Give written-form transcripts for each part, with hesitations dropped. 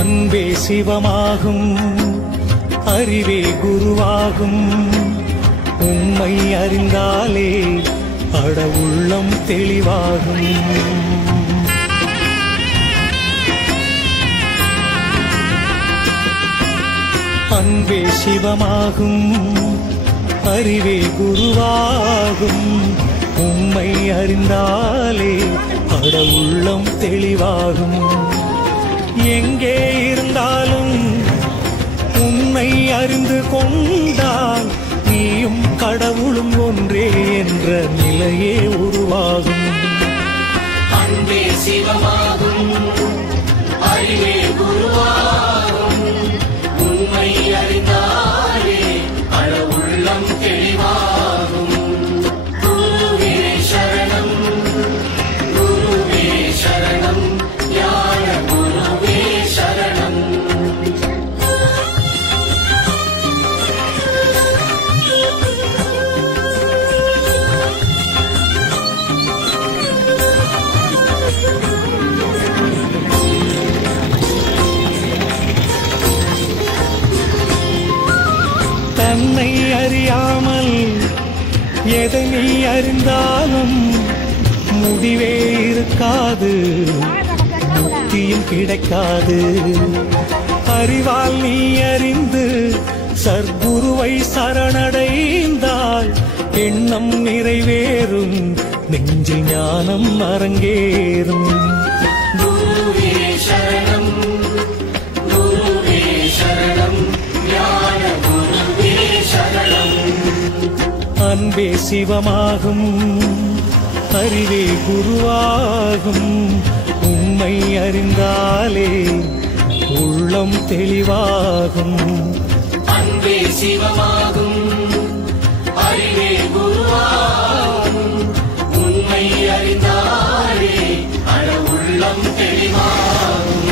அன்பே சிவமாகும், அறிவே குருவாகும். உம்மை அறிந்தாலே அட உள்ளம் தெளிவாகும். அன்பே சிவமாகும், அறிவே குருவாகும். உம்மை அறிந்தாலே அட உள்ளம் தெளிவாகும். எங்கே இருந்தாலும் உன்னை அறிந்து கொண்டால் நீயும் கடவுளும் ஒன்றே என்ற நிலையே உருவாகும். அன்பே சிவமாகும், அறிவே குருவாகும். உண்மை அறிந்தாலே அட உள்ளம் தெளிவாகும். குருவே சரணம், குருவே சரணம், ஞான குருவே சரணம். தன்னை அறியாமல் எதை நீ அறிந்தாலும் முடிவே இருக்காது, முக்தியும் கிடைக்காது. அறிவால் நீ அறிந்து சர்க்குருவை சரணடைந்தால் எண்ணம் நிறைவேறும், நெஞ்சில் ஞானம் அரங்கேறும். குருவே சரணம், குருவே சரணம், ஞான குருவே சரணம். அன்பே சிவமாகும், அறிவே குருவாகும். உம்மை அறிந்தாலே உள்ளம் தெளிவாகும். அன்பே சிவமாகும், அறிவே குருவாகும். உண்மை அறிந்தாலே அட உள்ளம் தெளிவாகும்.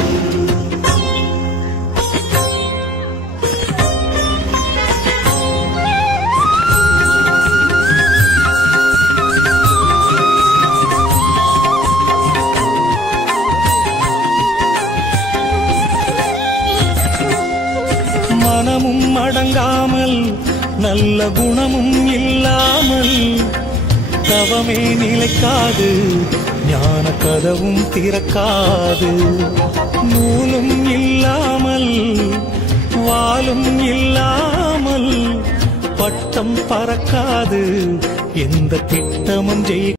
மனமும் அடங்காமல் நல்ல குணமும் இல்லாமல் தவமே நிலைக்காது, ஞான கதவும் திறக்காது. நூலும் இல்லாமல் வாலும் இல்லாமல் பட்டம் பறக்காது, எந்த திட்டமும் ஜெயிக்காது.